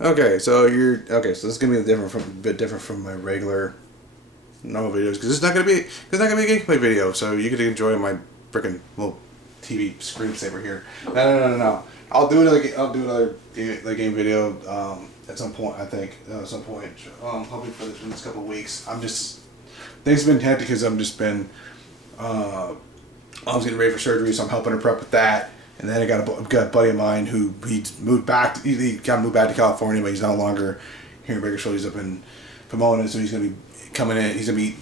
Okay, so so this is gonna be a bit different from my regular normal videos because it's not gonna be a gameplay video. So you get to enjoy my freaking little TV screensaver here. No. I'll do another game video at some point. I think at some point. Hoping for this in this couple of weeks. Things have been hectic because I was getting ready for surgery, so I'm helping her prep with that. And then I got a buddy of mine who he moved back. He got moved back to California, but he's no longer here in Bakersfield. He's up in Pomona, so he's gonna be coming in. He's gonna be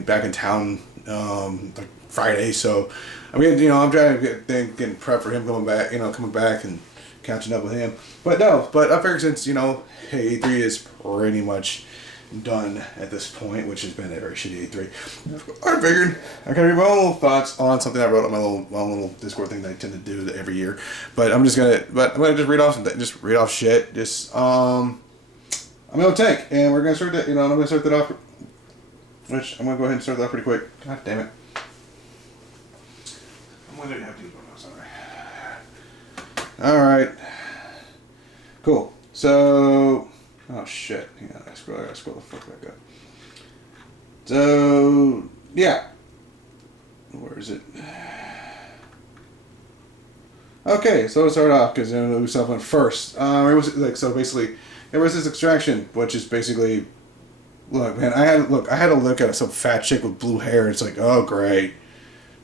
back in town like Friday. So I'm trying to getting prep for him coming back and catching up with him. But I figured since hey, E3 is pretty much done at this point, which has been a very shitty E3. I figured I can read my own little thoughts on something I wrote on my own little Discord thing that I tend to do every year. But I'm gonna just read off shit. I'm gonna take, and we're gonna start that. I'm gonna start that off. Which I'm gonna go ahead and start that off pretty quick. God damn it! I'm gonna have to use one of those. All right. Cool. So. Oh shit! Hang on, I gotta scroll the fuck back up. So yeah, where is it? Okay, so let's start off because we went first. There was this extraction, which is basically, look, man, I had to look at some fat chick with blue hair. It's like, oh great,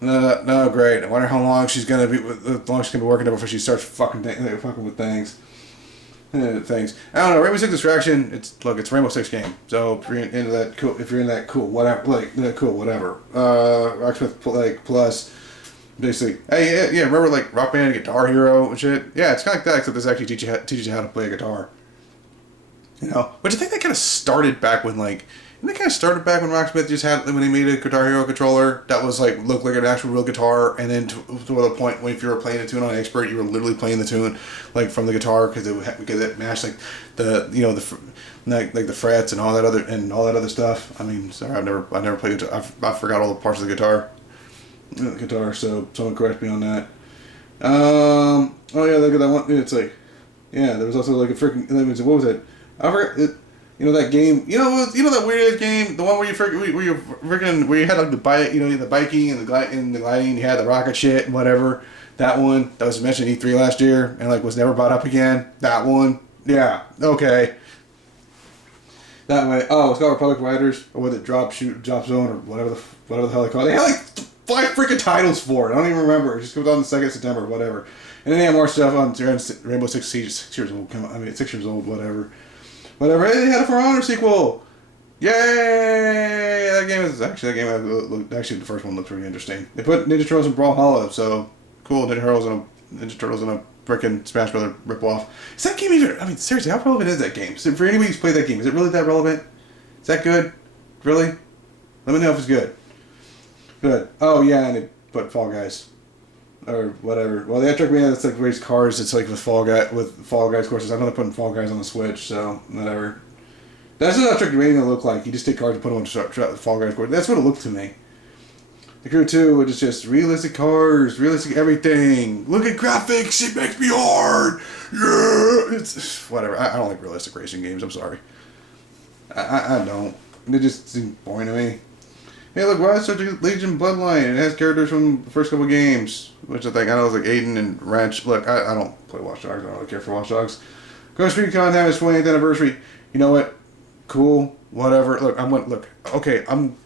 no, great. I wonder how long she's gonna be working there before she starts fucking with things. Things. I don't know. Rainbow Six Extraction. It's Rainbow Six game. So if you're into that, cool. If you're in that, cool. Whatever. Cool. Whatever. Rocksmith Plus. Basically, hey, yeah. Remember Rock Band, Guitar Hero, and shit. Yeah, it's kind of like that, except this actually teaches you how to play a guitar. Which I think that kind of started back when Rocksmith just had when he made a Guitar Hero controller that was looked like an actual real guitar, and then to the point when if you were playing a tune on Expert, you were literally playing the tune from the guitar because it matched the frets and all that other stuff. I mean, sorry, I never played guitar. I forgot all the parts of the guitar. So someone correct me on that. Oh yeah, look at that one. It's there was also a freaking. What was it? I forgot it. That game. That weird game, the one where you had the bike, the biking and the gliding. You had the rocket shit and whatever. That one that was mentioned in E3 last year and was never brought up again. That one, yeah, okay. That way. Oh, it's called Republic Riders or with it Drop Zone or whatever the hell they call it. They had 5 freaking titles for it. I don't even remember. It just comes on the 2nd of September, whatever. And then they have more stuff on Rainbow Six Siege. 6 years old. 6 years old, whatever. Whatever. Hey, they had a For Honor sequel. Yay! That game the first one looked pretty interesting. They put Ninja Turtles in Brawlhalla, so cool. Ninja Turtles in a frickin' Smash Brother ripoff. Is that game even? I mean, seriously, how relevant is that game? So for anybody who's played that game, is it really that relevant? Is that good? Really? Let me know if it's good. Good. Oh yeah, and they put Fall Guys. Or whatever. Well, the Electric Man that's race cars. It's with Fall Guys courses. I know they're putting Fall Guys on the Switch, so whatever. That's what Electric Man gonna look like. You just take cars and put them on Fall Guys course. That's what it looked to me. The Crew 2, which is just realistic cars, realistic everything. Look at graphics. It makes me hard. Yeah. It's whatever. I don't like realistic racing games. I'm sorry. I don't. They just seem boring to me. Hey, look, Watch Dogs Legion Bloodline. It has characters from the first couple games, which I know is Aiden and Wrench. Look, I don't play Watch Dogs. I don't really care for Watch Dogs. Ghost Recon had its 20th anniversary. You know what? Cool. Whatever. Look, I'm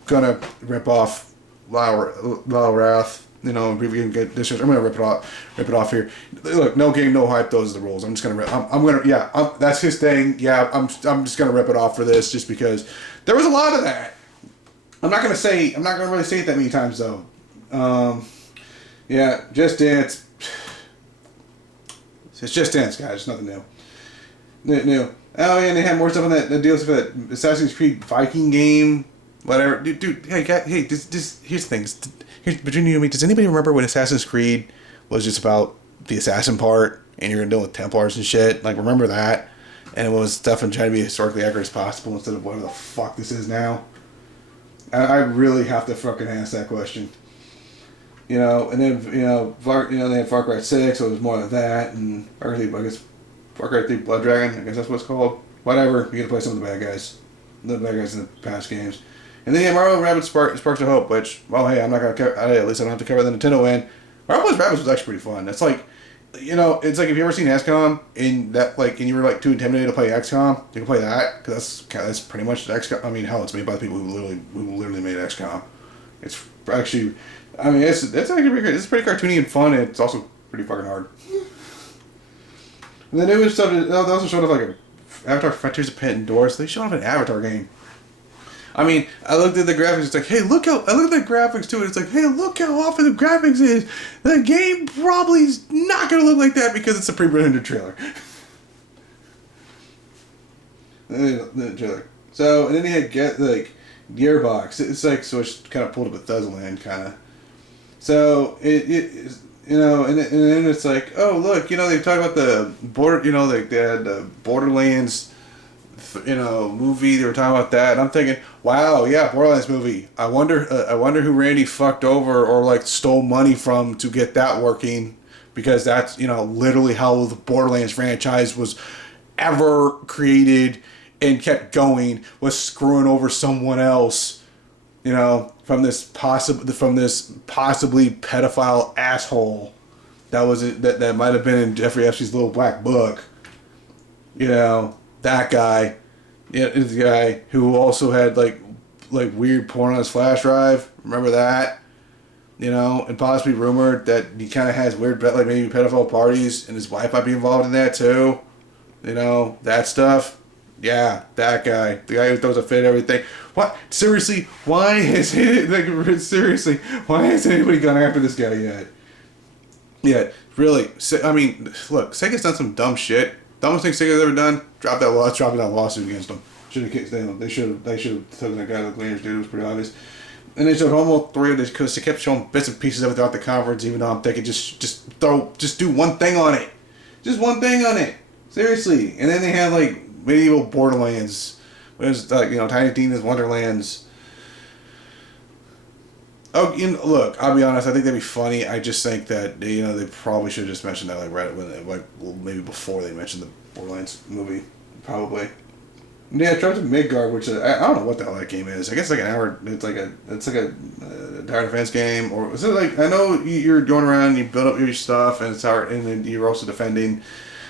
gonna rip off Lyle Wrath. I'm gonna rip it off here. Look, no game, no hype. Those are the rules. I'm just gonna that's his thing. Yeah, I'm just gonna rip it off for this, just because there was a lot of that. I'm not gonna really say it that many times though. Yeah, Just Dance. It's Just Dance, guys. It's nothing new. New. Oh, yeah, and they had more stuff on that deals for that Assassin's Creed Viking game. Whatever, dude. Hey, here's the thing. Here's between you and me. Does anybody remember when Assassin's Creed was just about the assassin part, and you're dealing with Templars and shit? Remember that? And it was stuff and trying to be historically accurate as possible instead of whatever the fuck this is now. I really have to fucking ask that question. And then they had Far Cry 6, so it was more of that, and arguably, I guess, Far Cry 3 Blood Dragon, I guess that's what it's called. Whatever, you get to play some of the bad guys. The bad guys in the past games. And then Mario Rabbids Sparks of Hope, which, well, hey, I'm not going to at least I don't have to cover the Nintendo end. Mario Plus Rabbids was actually pretty fun. It's like, it's like if you ever seen XCOM and you were like too intimidated to play XCOM, you can play that because that's pretty much XCOM. I mean, hell, it's made by the people who literally made XCOM. It's actually, I mean, it's actually pretty good. It's pretty cartoony and fun. And it's also pretty fucking hard. And the newest stuff, they also showed off like Avatar Frontiers of Pandora. So they showed off an Avatar game. I mean, I looked at the graphics, it's like, hey, I looked at the graphics too, and it's like, hey, look how awful the graphics is. The game probably is not going to look like that because it's a pre-rendered trailer. the trailer. So, and then you had Gearbox. It's like, so it's kind of pulled a Bethesda land, kind of. So, and then it's like, oh, look, they talk about the border, they had the Borderlands movie. They were talking about that, and I'm thinking, wow, yeah, Borderlands movie. I wonder who Randy fucked over or like stole money from to get that working, because that's literally how the Borderlands franchise was ever created and kept going, was screwing over someone else, from this possibly pedophile asshole that might have been in Jeffrey Epstein's little black book. That guy, is the guy who also had like weird porn on his flash drive. Remember that? And possibly rumored that he kind of has weird, like maybe pedophile parties, and his wife might be involved in that too. That stuff. Yeah, that guy, the guy who throws a fit and everything. What? Seriously, why has anybody gone after this guy yet? Yeah, really. I mean, look, Sega's done some dumb shit. Dumbest thing Sega's ever done, dropping that lawsuit against them. They should have taken that guy to the cleaners, dude. It was pretty obvious. And they showed almost 3 of this because they kept showing bits and pieces of it throughout the conference, even though I'm thinking just do one thing on it. Just one thing on it. Seriously. And then they had like medieval Borderlands. It was like, Tiny Tina's Wonderlands. Oh, look, I'll be honest, I think that'd be funny. I just think that, they probably should have just mentioned that, maybe before they mentioned the Borderlands movie, probably. Yeah, Tribes of Midgard, which I don't know what the hell that game is. I guess it's like a tower defense game, or is it like, I know you're going around and you build up your stuff, and and then you're also defending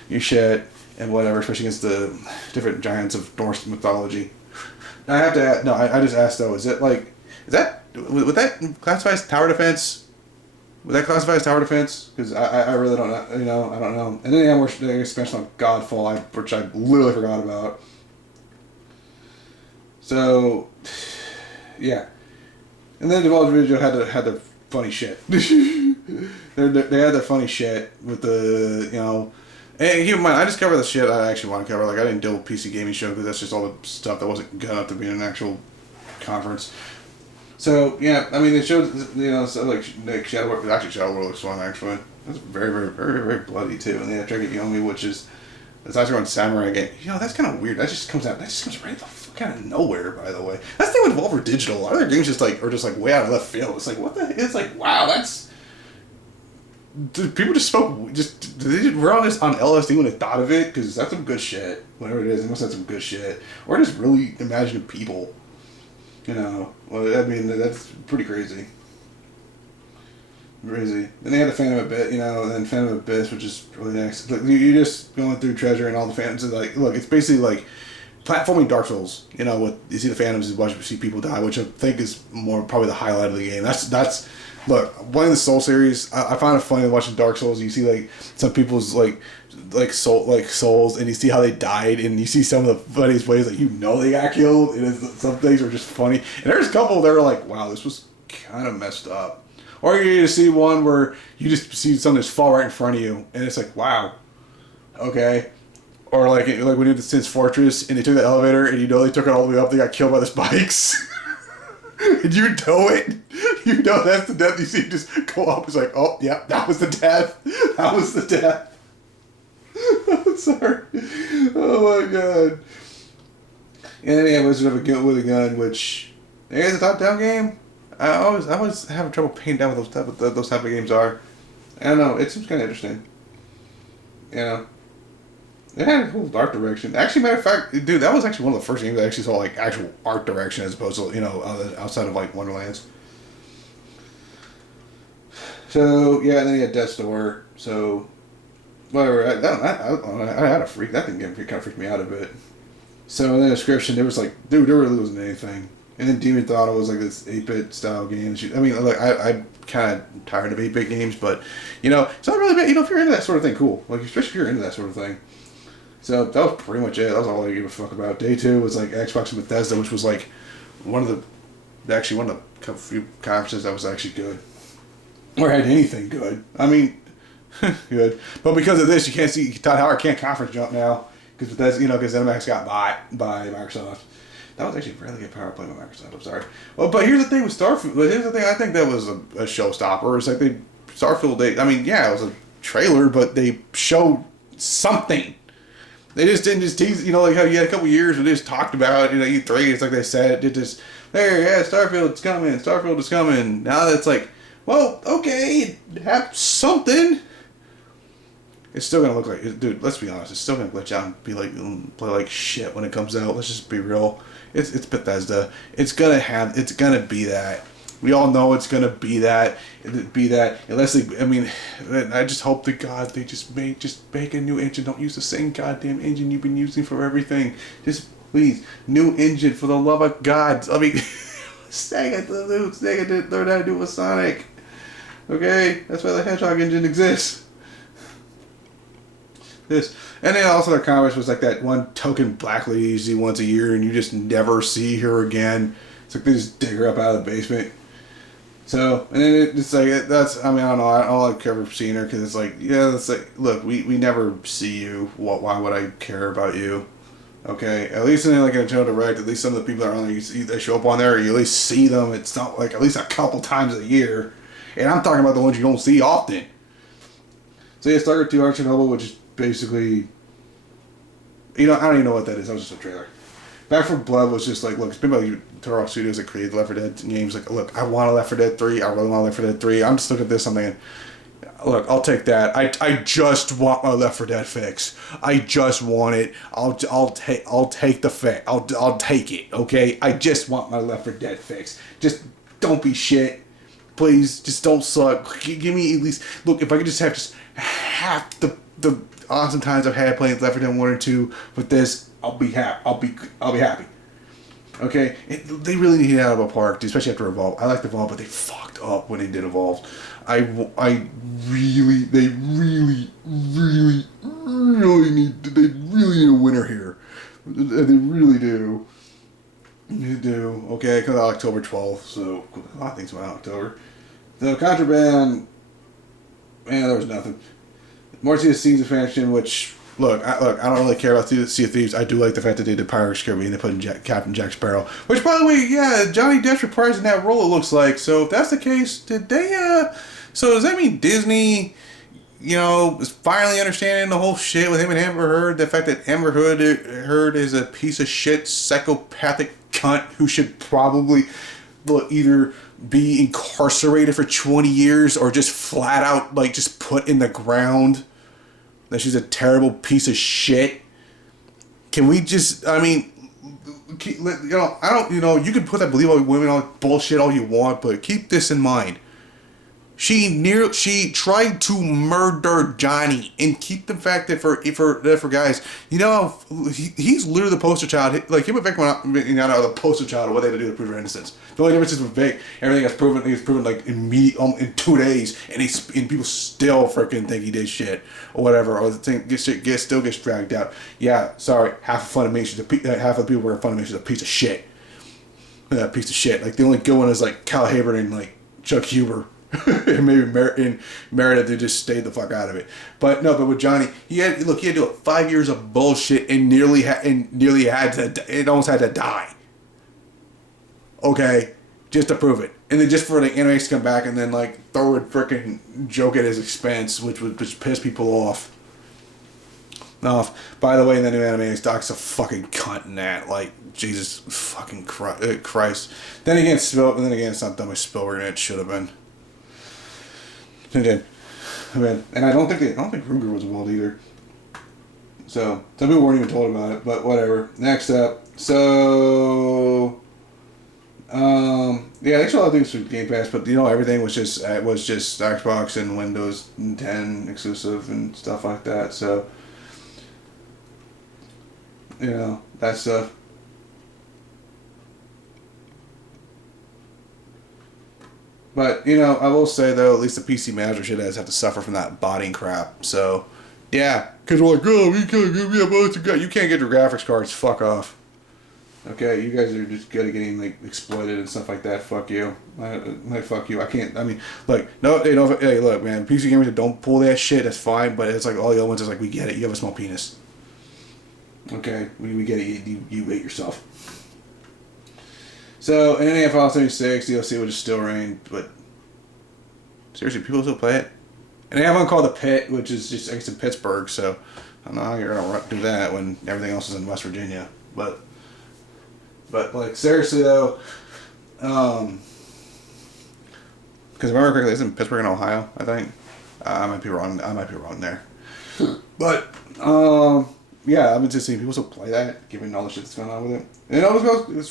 your shit and whatever, especially against the different giants of Norse mythology. I just asked though, would that classify as tower defense? Would that classify as tower defense? Because I really don't know. I don't know. And then they have more expansion on Godfall, which I literally forgot about. So, yeah. And then Devolver Digital had their funny shit. They had their funny shit with the, And keep in mind, I just cover the shit I actually want to cover. Like, I didn't deal with PC Gaming Show because that's just all the stuff that wasn't good enough to be in an actual conference. So, yeah, I mean, it showed, so like Shadow World looks fun, actually. That's very, very, very, very bloody, too. And they had Dragon Yomi, which is, it's actually on Samurai game. That's kind of weird. That just comes right the fuck out of nowhere, by the way. That's the thing with Devolver Digital. A lot of their games are just way out of left field. It's like, what the, it's like, wow, that's, people just they were on LSD when they thought of it, because that's some good shit. Whatever it is, they must have some good shit. Or just really imaginative people. Well, I mean, that's pretty crazy. Then they had the Phantom Abyss, and then Phantom Abyss, which is really nice. Look, you're just going through treasure and all the phantoms. Like, look, it's basically like platforming Dark Souls. With you see the phantoms, you see people die, which I think is more probably the highlight of the game. That's look, playing the Soul series. I find it funny watching Dark Souls. You see like some people's souls, and you see how they died, and you see some of the funniest ways that they got killed. And some things are just funny. And there's a couple that are like, wow, this was kind of messed up. Or you just see one where you just see something just fall right in front of you, and it's like, wow, okay. Or like when we did the Sin's Fortress, and they took the elevator, and they took it all the way up, they got killed by the spikes. And you know it. That's the death. You see just go up. It's like, oh, yeah, that was the death. That was the death. I'm sorry. Oh, my God. And then he had Wizard of with a Gun, which, is a top-down game. I always have trouble paying down with those type of games are. I don't know. It seems kind of interesting. It had a cool art direction. Actually, matter of fact, dude, that was actually one of the first games I actually saw like actual art direction as opposed to outside of like Wonderlands. So yeah, and then you had Death's Door. So whatever. I had a freak. That thing kind of freaked me out a bit. So in the description, there was like, dude, there really wasn't anything. And then Demon Thought was like this 8-bit style game. I mean, like I'm kind of tired of 8-bit games, but it's not really bad. If you're into that sort of thing, cool. Like especially if you're into that sort of thing. So that was pretty much it. That was all I gave a fuck about. Day two was like Xbox and Bethesda, which was like one of the few conferences that was actually good, or had anything good. I mean, good. But because of this, you can't see Todd Howard can't conference jump now because Bethesda, because ZeniMax got bought by Microsoft. That was actually a really good power play by Microsoft. I'm sorry. Well, but here's the thing with Starfield. Here's the thing. I think that was a showstopper. It's like Starfield. It was a trailer, but they showed something. They just didn't just tease, like how you had a couple years where they just talked about, E3. It's like they said, it just, Starfield's coming. Now it's like, well, okay, have something. It's still gonna look like, dude. Let's be honest. It's still gonna glitch out and play like shit when it comes out. Let's just be real. It's Bethesda. It's gonna be that. We all know it's gonna be that. Unless they, I just hope to God they just make a new engine. Don't use the same goddamn engine you've been using for everything. Just please, new engine for the love of God. Sega did learn how to do it with Sonic. Okay, that's why the Hedgehog engine exists. This and then also their comments was like that one token black lady you see once a year and you just never see her again. It's like they just dig her up out of the basement. So, and then it's like, I don't know, I don't care for seeing her because it's like, it's like, look, we never see you. Why would I care about you? Okay, at least in like a Nintendo Direct, at least some of the people that are on there, they show up on there, you at least see them. It's not like at least a couple times a year. And I'm talking about the ones you don't see often. So yeah, StarCraft 2 Arch Chernobyl, which is basically, I don't even know what that is. That was just a trailer. Back 4 Blood was just like, look, it's been by Turok Studios that created Left 4 Dead games. Like, look, I want a Left 4 Dead 3. I really want a Left 4 Dead 3. I'm just looking at this. I'm thinking, look, I'll take that. I just want my Left 4 Dead fix. I just want it. I'll take the fix. I'll take it. Okay. I just want my Left 4 Dead fix. Just don't be shit. Please, just don't suck. Give me at least, look, if I could just have half the awesome times I've had playing Left 4 Dead 1 or 2 with this, I'll be happy. I'll be happy. Okay, they really need it out of a park, especially after Evolve. I liked Evolve, but they fucked up when they did Evolve. They really need a winner here. They really do. They do. Okay, it comes out October 12th, so a lot of things went out in October. The Contraband, there was nothing. More Sea of Thieves expansion, which Look, I don't really care about Sea of Thieves. I do like the fact that they did Pirates of the Caribbean and they put in Captain Jack Sparrow. Which, by the way, Johnny Depp's reprising that role, it looks like. So if that's the case, did they, so does that mean Disney, is finally understanding the whole shit with him and Amber Heard? The fact that Amber Heard is a piece of shit, psychopathic cunt who should probably either be incarcerated for 20 years or just flat out, just put in the ground. That she's a terrible piece of shit. Can we just, I don't, you can put that believe all women on bullshit all you want, but keep this in mind. She tried to murder Johnny, and keep the fact that for guys, he's literally the poster child. Him and Vic are the poster child of what they had to do to prove her innocence. The only difference is with Vic, everything is proven in 2 days, and people still freaking think he did shit or whatever, or the thing still gets dragged out. Yeah, sorry, half of the people were Funimation is a piece of shit. Piece of shit. The only good one is Cal Haber and Chuck Huber. And maybe Meredith, they just stayed the fuck out of it. But with Johnny, he had to do 5 years of bullshit and nearly almost had to die. Okay, just to prove it, and then just for the animes to come back and then throw a freaking joke at his expense, which would just piss people off. By the way, in the new anime, Doc's a fucking cunt in that. Jesus fucking Christ. Then again, it's not dumb as Spielberg, and it should have been. It did. And I don't think Ruger was involved either. So some people weren't even told about it, but whatever. Next up, so yeah, they showed a lot of things for Game Pass, but everything was just Xbox and Windows 10 exclusive and stuff like that. So that stuff. But I will say though, at least the PC manager shit does have to suffer from that botting crap. So yeah, because we're like, oh, you can't get your graphics cards. Fuck off. Okay, you guys are just good at getting like exploited and stuff like that. Fuck you. Fuck you. I can't. I mean, look, no, hey, look, man. PC gamers don't pull that shit. That's fine, but it's like all the other ones is like, we get it. You have a small penis. Okay, we get it. You ate yourself. So, and then Fallout 76 DLC, which is still reign, but seriously, people still play it. And they have one called The Pit, which is just I guess in Pittsburgh. So I don't know how you're gonna do that when everything else is in West Virginia, but. But like seriously though, because if I remember correctly, it's in Pittsburgh in Ohio, I think. I might be wrong. There. But yeah, I've been just seeing people still play that, given all the shit that's going on with it. And Elder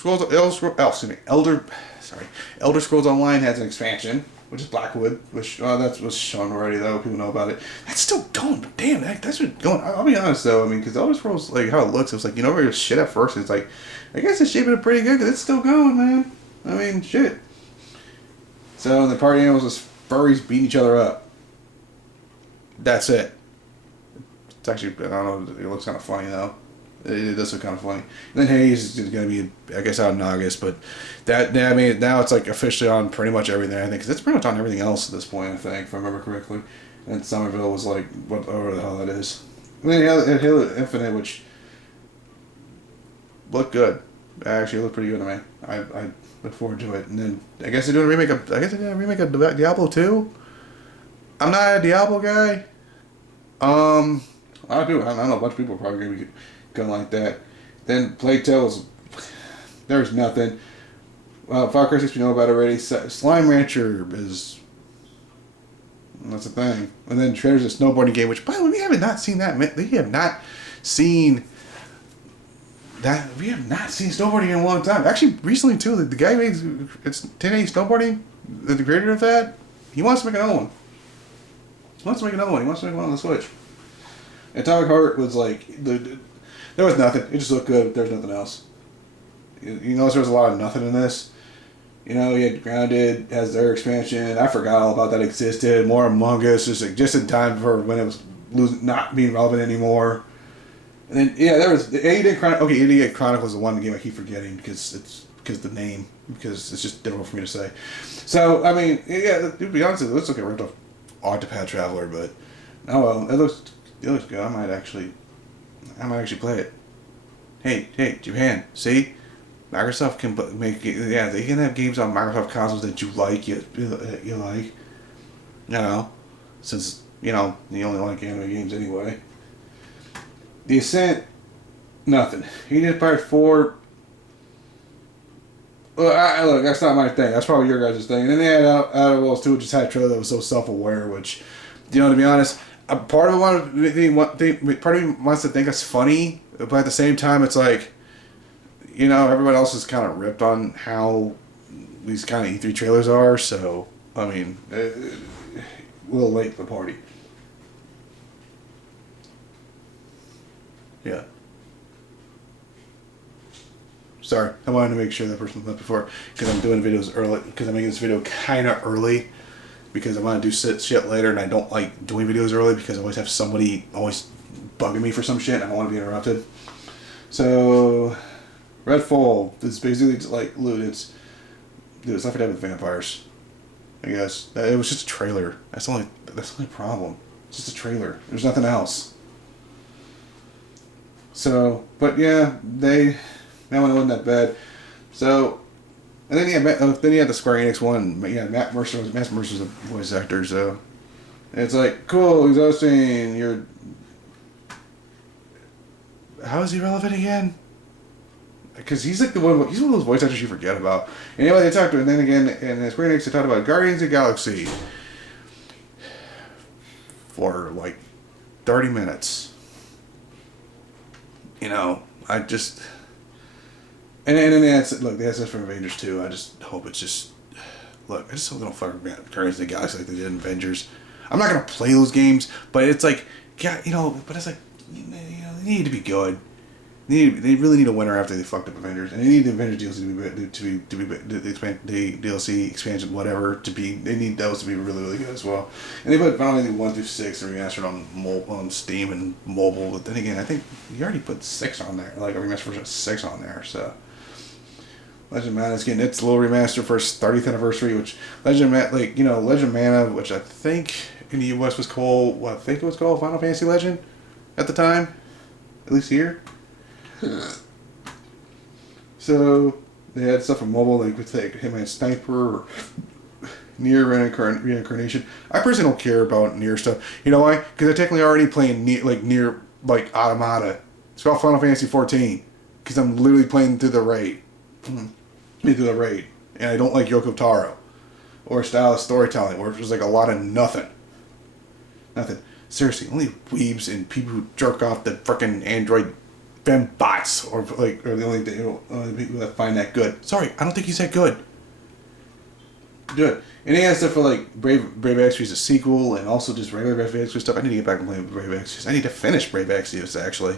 Scrolls Online has an expansion, which is Blackwood, which that was shown already though. People know about it. That's still going, but damn, that's been going. I'll be honest though. I mean, because Elder Scrolls, like how it looks, it was like very shit at first. It's like, I guess it's shaping up pretty good because it's still going, man. I mean, shit. So the party animals is furries beating each other up. That's it. It's actually, I don't know, it looks kind of funny though. It does look kind of funny. And then Hades is going to be, I guess, out in August, but I mean, now it's like officially on pretty much everything, I think, because it's pretty much on everything else at this point, I think, if I remember correctly. And Somerville was like, whatever the hell that is. And then you had Halo Infinite, which looked good. It actually looked pretty good to me. I look forward to it. And then I guess they're doing a remake of Diablo 2. I'm not a Diablo guy. I do. I know a bunch of people are probably gonna be going like that. Then Plague Tale there's nothing. Far Cry 6 we know about already. Slime Rancher is that's a thing. And then Shredder's a snowboarding game, which by the way we have not seen that. We have not seen snowboarding in a long time. Actually, recently too, the guy made it's 1080 snowboarding. The creator of that, he wants to make another one. He wants to make one on the Switch. Atomic Heart was like there was nothing. It just looked good. There's nothing else. You notice there was a lot of nothing in this. You had Grounded has their expansion. I forgot all about that existed. More Among Us, just in time for when it was not being relevant anymore. And then there was the 88 Chronicles. Okay, 88 Chronicles is the one game I keep forgetting because the name, because it's just difficult for me to say. So I mean, to be honest, it looks like a ripped off Octopath Traveler, but oh well, it looks good. I might actually play it. Hey, Japan, see? Microsoft can make they can have games on Microsoft consoles that you like, you like. Since you only like anime games anyway. The Ascent, nothing. Eden Empire 4. Well, look, that's not my thing. That's probably your guys' thing. And then they had Outer Worlds 2, which just had a trailer that was so self-aware, which, to be honest, part of me wants to think it's funny, but at the same time, it's like, everyone else is kind of ripped on how these kind of E3 trailers are, so, I mean, a little late for the party. Yeah. Sorry, I wanted to make sure that person left before, because I'm doing videos early, because I'm making this video kind of early, because I want to do shit later, and I don't like doing videos early, because I always have somebody always bugging me for some shit, and I don't want to be interrupted. So, Redfall is basically like loot. It's nothing to do with vampires, I guess. It was just a trailer. That's the only problem. It's just a trailer. There's nothing else. So, but yeah, that one wasn't that bad. So, and then you had the Square Enix one. But yeah, Matt Mercer's a voice actor. So, and it's like, cool. He's hosting your. How is he relevant again? Because he's like he's one of those voice actors you forget about. Anyway, they talked to, and then again, in Square Enix, they talked about Guardians of the Galaxy for like 30 minutes. You know, I just and that's it for Avengers 2. I just hope it's just look. I just hope they don't fucking Guardians of the Galaxy like they did in Avengers. I'm not gonna play those games, but it's like, yeah, you know, but it's like, you know, they need to be good. They really need a winner after they fucked up Avengers, and they need the Avengers DLC to be the DLC expansion whatever to be. They need those to be really really good as well. And they put Final Fantasy 1 through 6 and remastered on Steam and mobile. But then again, I think you already put 6 on there, like a remastered version of 6 on there. So Legend of Mana is getting its little remaster for its 30th anniversary, which Legend of Mana, which I think in the US was called Final Fantasy Legend at the time, at least here. So they had stuff on mobile like with like Hitman Sniper or Nier Reincarnation. I personally don't care about Nier stuff. You know why? Because I technically already playing Nier Automata. It's called Final Fantasy 14 because I'm literally playing through the raid. Through the raid, and I don't like Yoko Taro or style of storytelling where it's just like a lot of nothing. Seriously, only weebs and people who jerk off the frickin' Android fembots are the only people that find that good. Sorry, I don't think he's that good. Good. And he has stuff for like Brave Exvius, a sequel, and also just regular Brave Exvius stuff. I need to get back and play with Brave Exvius. I need to finish Brave Exvius actually.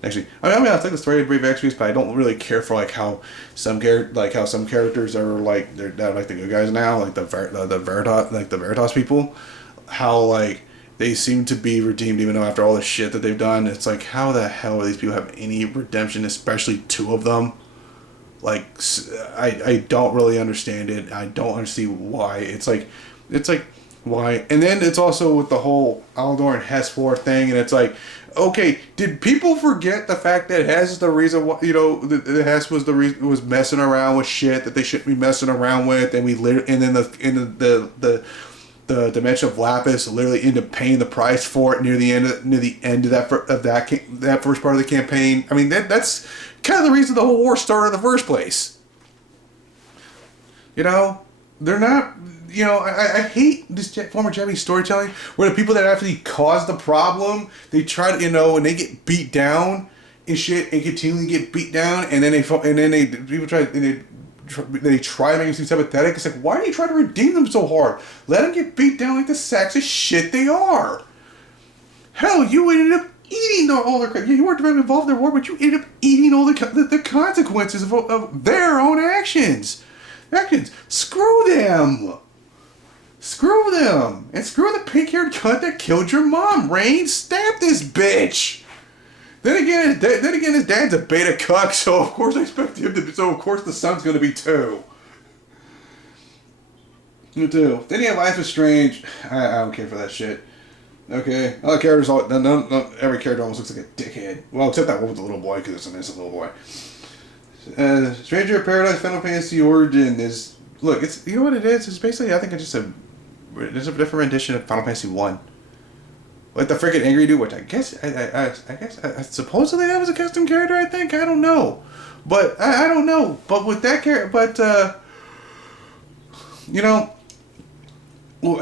I mean, I like the story of Brave Exvius, but I don't really care for how some characters are like they're like the good guys now, like the Veritas people, how they seem to be redeemed even though after all the shit that they've done. It's like, how the hell do these people have any redemption, especially two of them? I don't really understand it. I don't understand why. It's like why? And then it's also with the whole Aldor and Hess4 thing, and it's like, okay, did people forget the fact that Hess is the reason why, the Hess was the reason was messing around with shit that they shouldn't be messing around with, and then the Dimension of Lapis literally ended up paying the price for it near the end of that first part of the campaign. I mean, that's kind of the reason the whole war started in the first place. They're not. I hate this former Japanese storytelling where the people that actually cause the problem, they try to, and they get beat down and shit and continually get beat down, and then they try to make them seem sympathetic. It's like, why do you try to redeem them so hard? Let them get beat down like the sacks of shit they are. Hell, you ended up eating all their. You weren't involved in their war, but you ended up eating all the consequences of their own actions. Screw them. Screw them. And screw the pink-haired cunt that killed your mom, Rain. Stamp this bitch. Then again, his dad's a beta cuck, so of course I expect him to be. So of course the son's going to be too. Then you have Life is Strange. I don't care for that shit. Okay, all the characters, every character almost looks like a dickhead. Well, except that one with the little boy, because it's an innocent little boy. Stranger of Paradise Final Fantasy Origin is. Look, it's, you know what it is? It's basically, I think it's just a different rendition of Final Fantasy 1. Like the freaking angry dude, which I guess supposedly that was a custom character, I think. I don't know. But, I don't know. But with that character,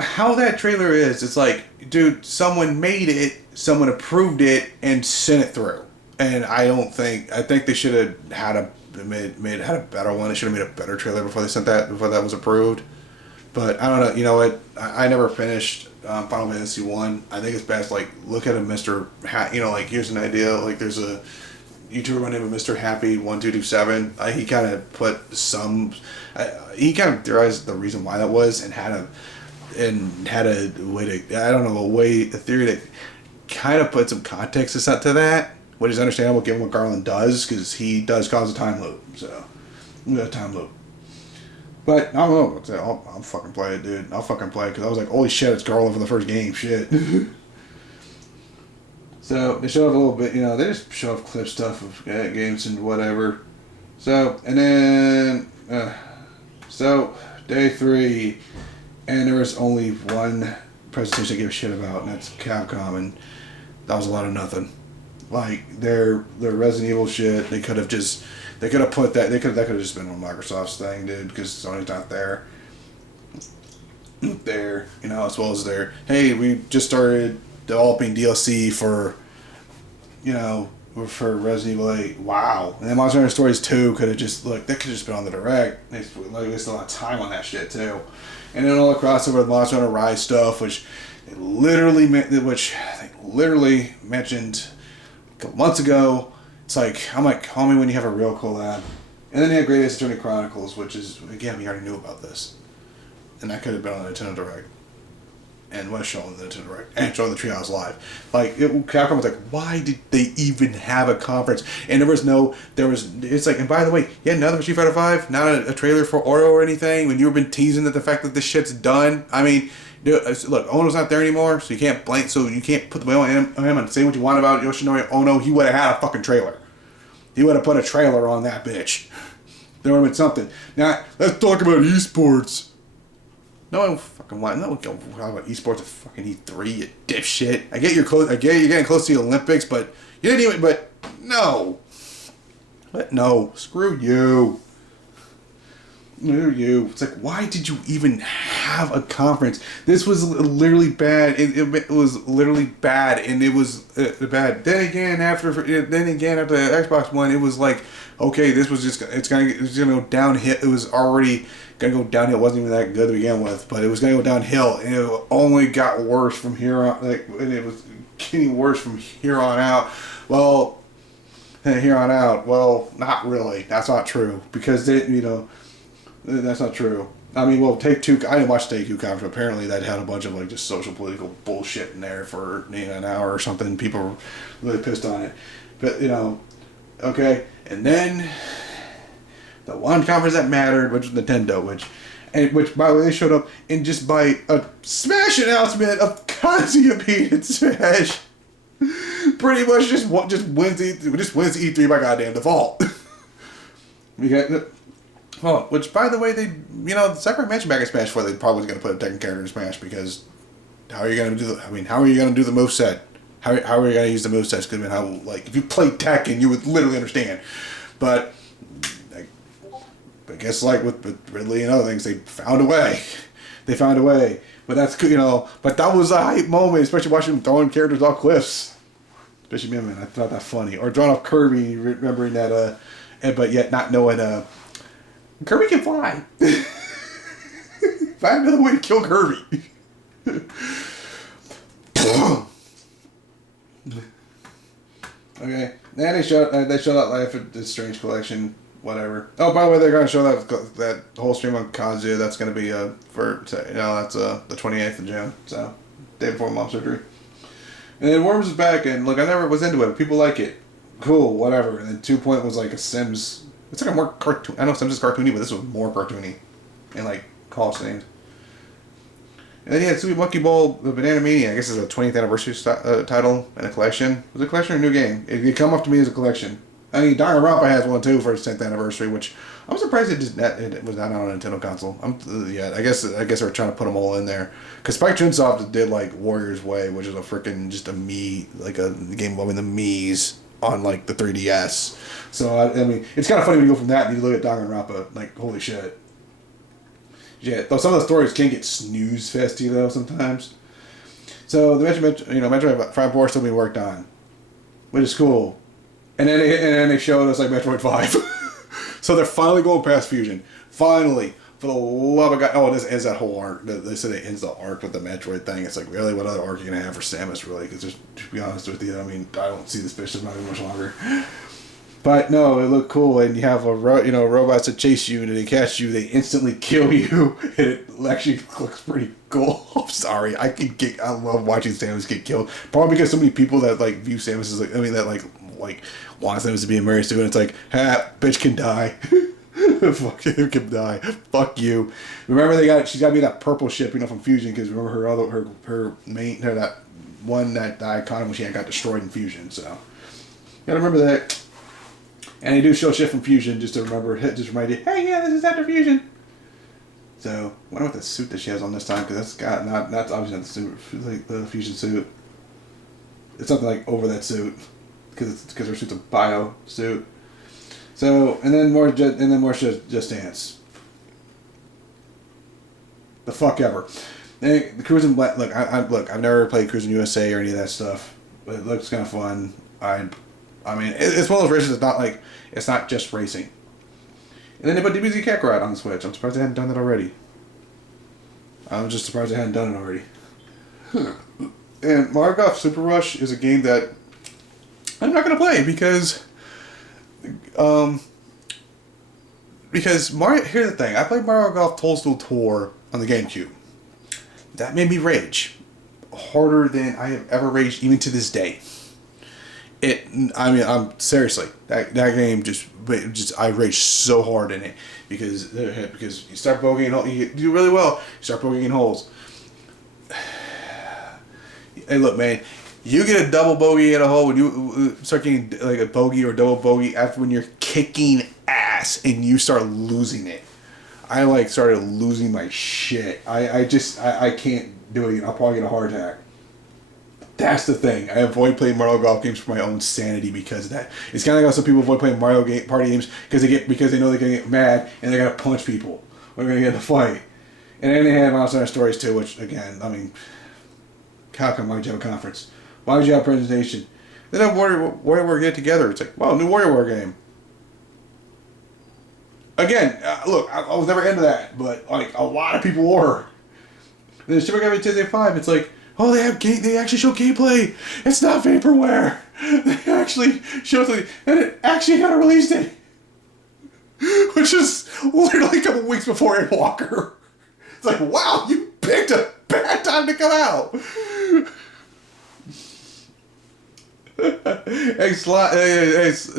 how that trailer is, it's like, dude, someone made it, someone approved it, and sent it through. And I think they should have had a better one. They should have made a better trailer before that was approved. But I don't know. You know what? I never finished Final Fantasy 1. I think it's best look at a Mr. Here's an idea. There's a YouTuber by the name of Mr. Happy 1227. He kind of put some. He kind of theorized the reason why that was and had a way to. I don't know, a theory that kind of put some context to that. Which is understandable given what Garland does, because he does cause a time loop. So, a time loop. But, I don't know. I'll fucking play it, dude. I'll fucking play it, because I was like, holy shit, it's Garland from the first game. Shit. So, they show off a little bit, they just show off clip stuff of games and whatever. So, and then, day 3, and there was only one presentation I give a shit about, and that's Capcom, and that was a lot of nothing. Their Resident Evil shit, they could have just put that, that could have just been on Microsoft's thing, dude, because Sony's not there. As well as hey, we just started developing DLC for, for Resident Evil 8. Wow. And then Monster Hunter Stories 2 could have just, look, that could have just been on the direct. They wasted a lot of time on that shit, too. And then all the crossover with Monster Hunter Rise stuff, which they literally mentioned a couple months ago. It's like, I'm like, call me when you have a real collab. And then they had Great Ace Attorney Chronicles, which is, again, we already knew about this. And that could have been on the Nintendo Direct. And was shown on the Nintendo Direct. And showing the Treehouse Live. Like, Capcom was like, why did they even have a conference? And it's like, and by the way, yeah, another Street Fighter 5, not a trailer for Oro or anything, when you've been teasing that the fact that this shit's done. I mean, look, Ono's not there anymore, so you can't put the blame on him and say what you want about Yoshinori Ono. He would have had a fucking trailer. He would have put a trailer on that bitch. There would have been something. Now, let's talk about esports. No, I don't fucking want. No, talk about esports at fucking E3, you dipshit. I get you're getting close to the Olympics, but you didn't even. But no. But no, screw you. Screw you. It's like, why did you even have a conference? This was literally bad. It was literally bad, and it was bad. Then again, after the Xbox One, it was like, okay, this was just it's gonna go downhill. It was already gonna go downhill. It wasn't even that good to begin with, but it was gonna go downhill, and it only got worse from here on. And it was getting worse from here on out. Well, not really. That's not true, because that's not true. I mean, well, Take-Two. I didn't watch Take-Two conference. Apparently, that had a bunch of like just social political bullshit in there for an hour or something. People were really pissed on it, but okay. And then the one conference that mattered, which was Nintendo, which by the way they showed up and just by a Smash announcement of Kazuya beating Smash, pretty much just wins the E3 by goddamn default. Which by the way Sakurai mentioned back in Smash 4 they probably was going to put a Tekken character in Smash, because how are you going to do the moveset? How are you going to use the movesets? Because if you played Tekken, you would literally understand. But I guess with Ridley and other things, they found a way. But that's But that was a hype moment, especially watching them throwing characters off cliffs. Especially me, man. I thought that funny. Or drawing off Kirby, remembering that. But yet not knowing Kirby can fly. Find another way to kill Kirby. Okay. Then they showed that Life of the Strange collection, whatever. Oh, by the way, they're going to show that whole stream on Kazuya. That's going to be that's the 28th of June, so day before mom's surgery. And then Worms is back, and look, I never was into it. People like it, cool, whatever. And then 2 Point was like a Sims. It's like a more cartoon. I know Sims is cartoony, but this was more cartoony, and like college things. And then you had Super Monkey Ball, the Banana Mania. I guess it's a 20th anniversary title and a collection. Was it a collection or a new game? It come up to me as a collection. I mean, Danganronpa has one too for its 10th anniversary, which I'm surprised it was not on a Nintendo console. I guess they're trying to put them all in there. Because Spike Chunsoft did like Warrior's Way, which is a freaking just a game involving the Mii's on like the 3DS. So I mean, it's kind of funny when you go from that and you look at Danganronpa, like holy shit. Yeah, though some of the stories can get snooze festy though sometimes. So the Metroid Prime 4 still being worked on, which is cool. And then they showed us like Metroid 5. So they're finally going past Fusion. Finally, for the love of God! Oh, this ends that whole arc. They said it ends the arc with the Metroid thing. It's like, really, what other arc are you gonna have for Samus? Really? Because to be honest with you, I mean, I don't see this bitch not even much longer. But no, it looked cool, and you have robots that chase you, and they catch you, they instantly kill you, and it actually looks pretty cool. I'm sorry, I love watching Samus get killed. Probably because so many people that like view Samus as like want Samus to be a Mary Sue, and it's like, bitch can die. Fuck you, can die. Fuck you. Remember she's got to be that purple ship, from Fusion, because remember that icon when she got destroyed in Fusion. So you gotta remember that. And they do show shit from Fusion just to remind you, hey, yeah, this is after Fusion. So I wonder what the suit that she has on this time, because that's obviously not the suit, like the Fusion suit. It's something like over that suit, because her suit's a bio suit. So and then more Just Dance. The fuck ever. And the Cruising Black. Look, I've never played Cruising USA or any of that stuff, but it looks kind of fun. I mean, it's one of those races that's not like, it's not just racing. And then they put DBZ Kakarot on the Switch. I'm surprised they hadn't done that already. I'm just surprised they hadn't done it already. And Mario Golf Super Rush is a game that I'm not going to play because Mario. Here's the thing: I played Mario Golf Toadstool Tour on the GameCube. That made me rage harder than I have ever raged, even to this day. I'm seriously that game just I raged so hard in it because you start bogeying, you do really well. You start bogeying holes. Hey, look, man. You get a double bogey in a hole when you start getting like a bogey or double bogey after when you're kicking ass and you start losing it. I started losing my shit. I can't do it. I'll probably get a heart attack. That's the thing. I avoid playing Mario Golf games for my own sanity because of that. It's kind of like how some people avoid playing Mario Party games because they know they're gonna get mad and they're gonna punch people or they're gonna get in a fight. And then they have Monster Hunter Stories too, which again, I mean, how come? Why would you have a conference? Why would you have a presentation? Then have WarioWare get together. It's like, well, new WarioWare game. Again, look, I was never into that, but like a lot of people were. Then Super Mario Tuesday 5, it's like, oh, they actually show gameplay. It's not vaporware. They actually show something, and it actually got a release date, which is literally a couple weeks before Endwalker. It's like, wow, you picked a bad time to come out. Hey, Sly's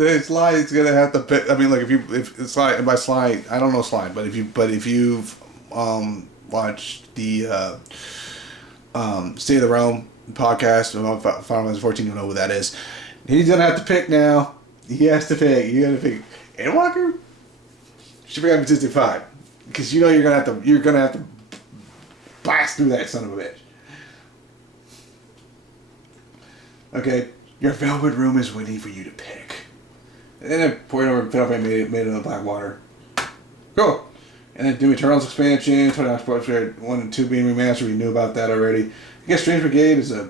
gonna have to pick. I mean, like if Sly, and by Sly, I don't know Sly, but if you've watched the State of the Realm podcast about Final Fantasy 14, you'll know what that is. He's gonna have to pick now. He has to pick. You gotta pick Endwalker. Super Mario 65, because you know you're gonna have to blast through that son of a bitch. Okay. Your velvet room is waiting for you to pick. And then I poured over Final Fantasy made it in the Blackwater. Cool. And then Doom Eternal's expansion, 29 Sports 1 and 2 being remastered, we knew about that already. I guess Strange Brigade is a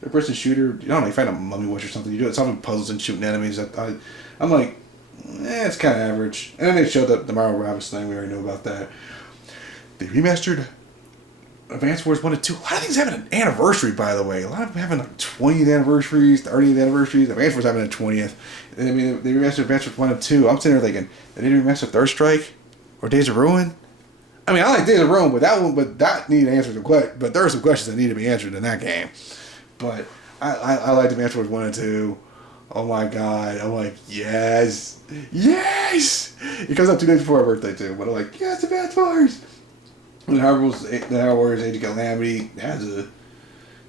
third-person shooter. I don't know, you find a mummy witch or something, you do it, solving puzzles and shooting enemies. I'm like, it's kind of average. And then they showed the Mario Rabbids thing, we already knew about that. They remastered Advance Wars 1 and 2. A lot of things having an anniversary, by the way. A lot of them having like 20th anniversaries, 30th anniversaries. Advance Wars having a 20th. I mean, they remastered Advance Wars 1 and 2. I'm sitting there thinking, they didn't remaster Third Strike or Days of Ruin? I mean, I like Days of Ruin, but that needed answers to questions. But there are some questions that need to be answered in that game. But I like Advance Wars 1 and 2. Oh my god. I'm like, yes. Yes! It comes out 2 days before my birthday, too. But I'm like, yes, Advance Wars! The Hyrule Warriors Age of Calamity has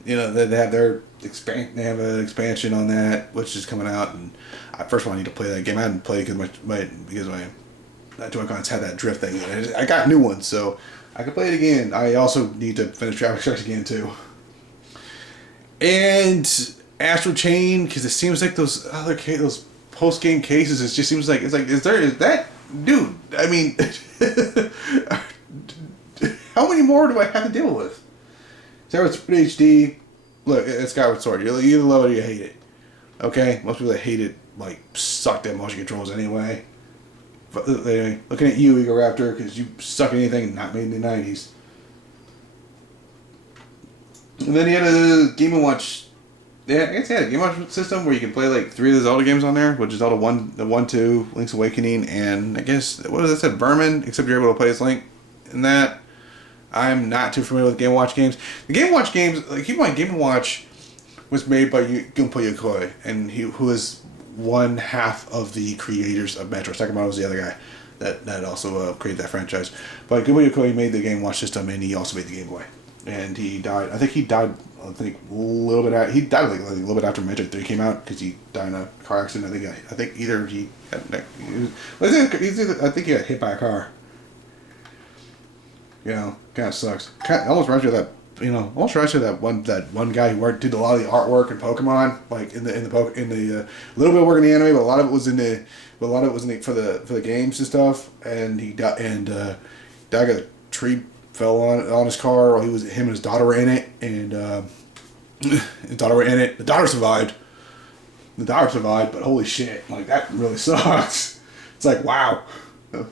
they have their they have an expansion on that, which is coming out, and first of all, I need to play that game. I hadn't played because my Joy-Cons had that drift thing. I got new ones, so I can play it again. I also need to finish Traffic Strikes again too, and Astral Chain, because it seems like those post game cases. It just seems like is that dude? I mean. How many more do I have to deal with? Skyward Sword HD. Look, it's Skyward Sword. You either love it or you hate it. Okay? Most people that hate it, like, suck at motion controls anyway. But, looking at you, Eagle Raptor, because you suck at anything not made in the 90s. And then he had a Game & Watch. Yeah, I guess he had a Game & Watch system where you can play, like, 3 of the Zelda games on there, which is Zelda 1, 2, Link's Awakening, and I guess, what was it said? Vermin, except you're able to play as Link in that. I'm not too familiar with Game & Watch games. The Game & Watch games, like, keep in mind, Game & Watch was made by Gunpei Yokoi, and who is one half of the creators of Metro. Sakamoto was the other guy that also created that franchise. But Gunpei Yokoi made the Game & Watch system, and he also made the Game Boy. And he died. I think he died. A little bit. He died like a little bit after Metroid 3 came out because he died in a car accident. I think either he had. I think he got hit by a car. You know, kind of sucks. Almost reminds me of that. Almost reminds me of that one guy who did a lot of the artwork in Pokemon, like in the little bit of work in the anime, but a lot of it was for the games and stuff. And he died, and died. A tree fell on his car while him and his daughter were in it, and his daughter were in it. The daughter survived. The Tower survived, but holy shit, like that really sucks. It's like wow. And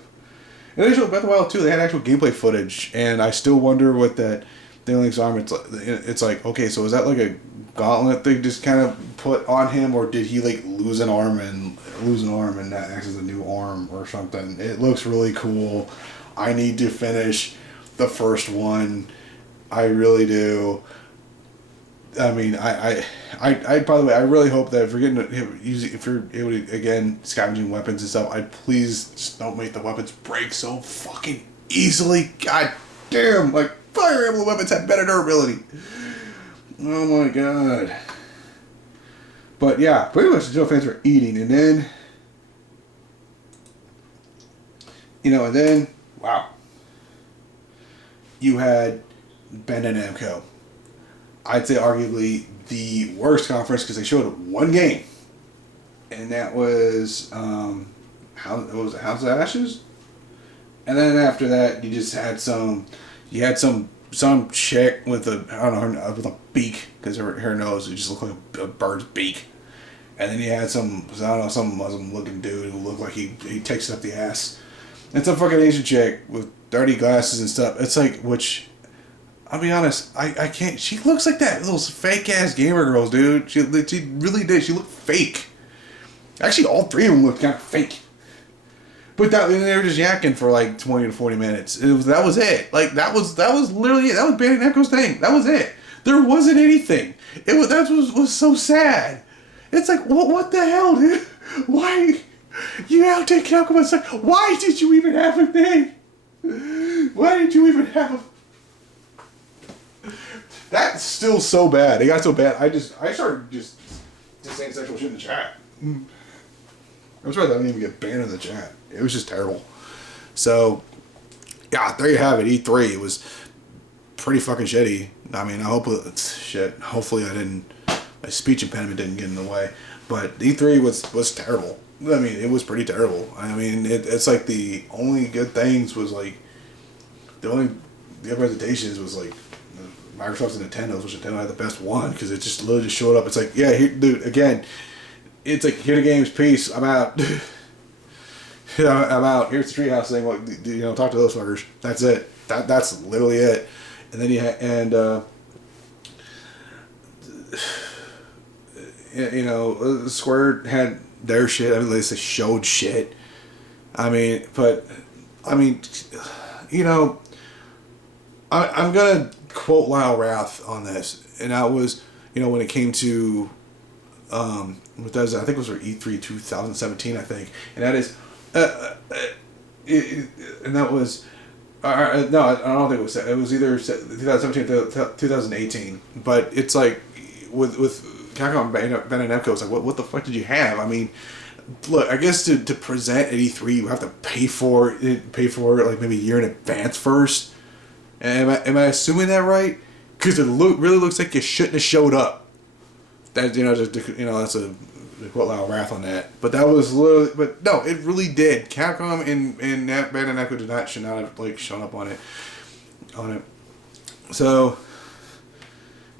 they showed Breath of the Wild 2. They had actual gameplay footage, and I still wonder what that Link's arm. It's like okay, so is that like a gauntlet they just kind of put on him, or did he like lose an arm and that acts as a new arm or something? It looks really cool. I need to finish the first one. I really do. I mean, I by the way, I really hope that if you're able to, again, scavenging weapons and stuff, please just don't make the weapons break so fucking easily. God damn, like, Fire Emblem weapons have better durability. Oh my god. But yeah, pretty much the Joe fans were eating, and then, wow. You had Bandai Namco. I'd say arguably the worst conference because they showed one game, and that was House of Ashes, and then after that you just had some chick with with a beak because her nose just looked like a bird's beak, and then you had some Muslim looking dude who looked like he takes it up the ass, and some fucking Asian chick with dirty glasses and stuff. It's like I'll be honest, I can't. She looks like that those fake ass gamer girls, dude. She really did. She looked fake. Actually, all three of them looked kind of fake. But they were just yakking for like 20 to 40 minutes. That was it. Like that was literally it. That was Bandai Namco's thing. That was it. There wasn't anything. That was so sad. It's like what the hell, dude? Why you outtake Capcom? It's like why did you even have a thing? Why did you even have a? That's still so bad. It got so bad. I started just saying sexual shit in the chat. I'm surprised I didn't even get banned in the chat. It was just terrible. So, yeah, there you have it. E3. It was pretty fucking shitty. I mean, hopefully my speech impediment didn't get in the way. But E3 was terrible. I mean, it was pretty terrible. I mean, it's like the only good things was like, the other presentations was like, Microsoft's and Nintendo's, which Nintendo had the best one because it just literally just showed up. It's like, yeah, here, dude, again, it's like, here the game's, peace, I'm out. I'm out. Here's the Treehouse thing. Well, talk to those fuckers. That's it. That's literally it. And then Square had their shit. I mean, they showed shit. I'm gonna quote Lyle Rath on this, and that was, when it came to, I think it was for E3 2017, I think, and that is, and that was, no, I don't think it was either 2017 or 2018, but it's like, with Capcom Bandai Namco, it's like, what the fuck did you have? I mean, look, I guess to present at E3, you have to pay for it like maybe a year in advance first. Am I assuming that right? Because it really looks like you shouldn't have showed up. That that's a quote Lyle Rath on that. But that was literally, but no, it really did. Capcom and Bandai Namco should not have like shown up on it. So,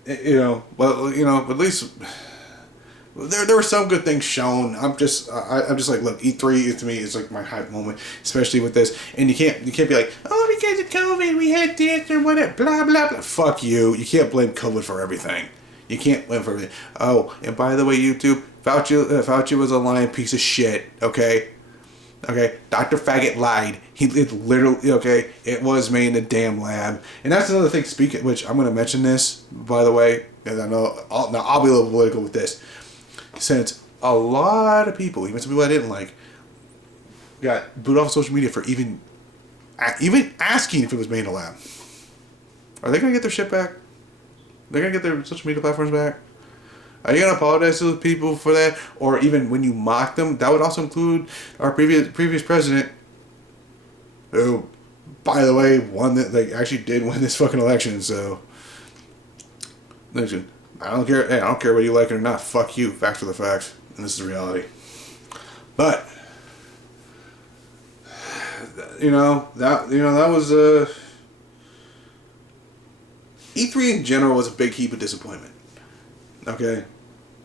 at least. There were some good things shown. I'm just like, look, E3 to me is like my hype moment, especially with this. And you can't be like, oh, because of COVID we had this or whatever, blah blah blah. Fuck you. You can't blame COVID for everything. You can't blame for everything. Oh, and by the way, YouTube, Fauci was a lying piece of shit. Okay, Dr. Faggot lied. It literally, okay, it was made in a damn lab. And that's another thing. Speaking of which, I'm gonna mention this, by the way, because I know I'll be a little political with this. Since a lot of people, even some people I didn't like, got booted off social media for even asking if it was made in a lab. Are they going to get their shit back? They're going to get their social media platforms back? Are you going to apologize to those people for that? Or even when you mock them, that would also include our previous president, who, by the way, actually did win this fucking election, so... I don't care. Hey, I don't care whether you like it or not. Fuck you. Facts are the facts, and this is the reality. But that was E3 in general was a big heap of disappointment. Okay,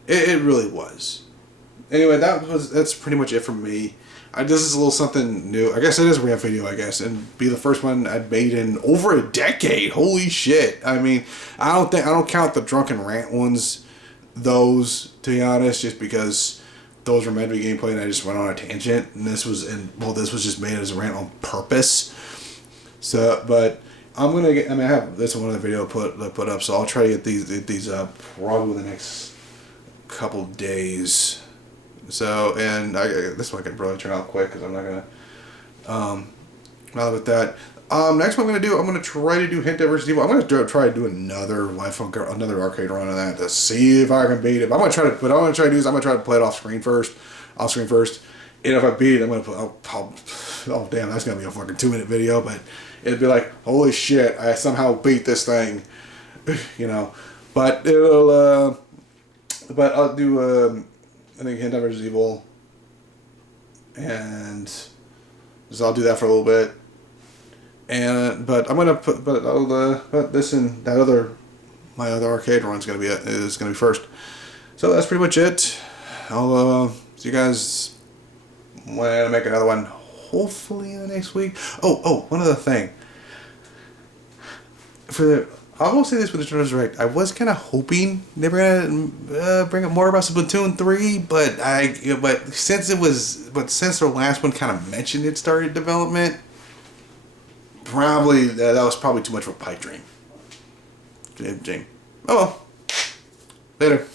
it really was. anyway, that's pretty much it for me. This is a little something new. I guess it is a rant video, I guess, and be the first one I'd made in over a decade. Holy shit! I mean, I don't count the drunken rant ones, those, to be honest, just because those were meant to be gameplay, and I just went on a tangent. And this was just made as a rant on purpose. So, but I'm gonna get. I mean, I have this one other video put up, so I'll try to get these up probably the next couple days. So, and this one can probably turn out quick because I'm not gonna. Now with that, next one I'm gonna try to do Hentai vs. Evil. I'm gonna try to do another another arcade run of that to see if I can beat it. But I'm gonna try to. What I'm gonna try to do is I'm gonna try to play it off screen first. And if I beat it, I'm gonna put. Oh damn, that's gonna be a fucking 2-minute video. But it'd be like, holy shit, I somehow beat this thing, you know. But it'll. But I'll do. I think Hentai vs. Evil, and so I'll do that for a little bit. And but I'm gonna put this and that my other arcade run is gonna be first. So that's pretty much it. I'll see you guys when I make another one. Hopefully the next week. Oh, one other thing. I will say this with the Turtles Direct. I was kind of hoping they were gonna bring up more about Splatoon 3, but since their last one kind of mentioned it started development, probably that was probably too much of a pipe dream. Oh well. Later.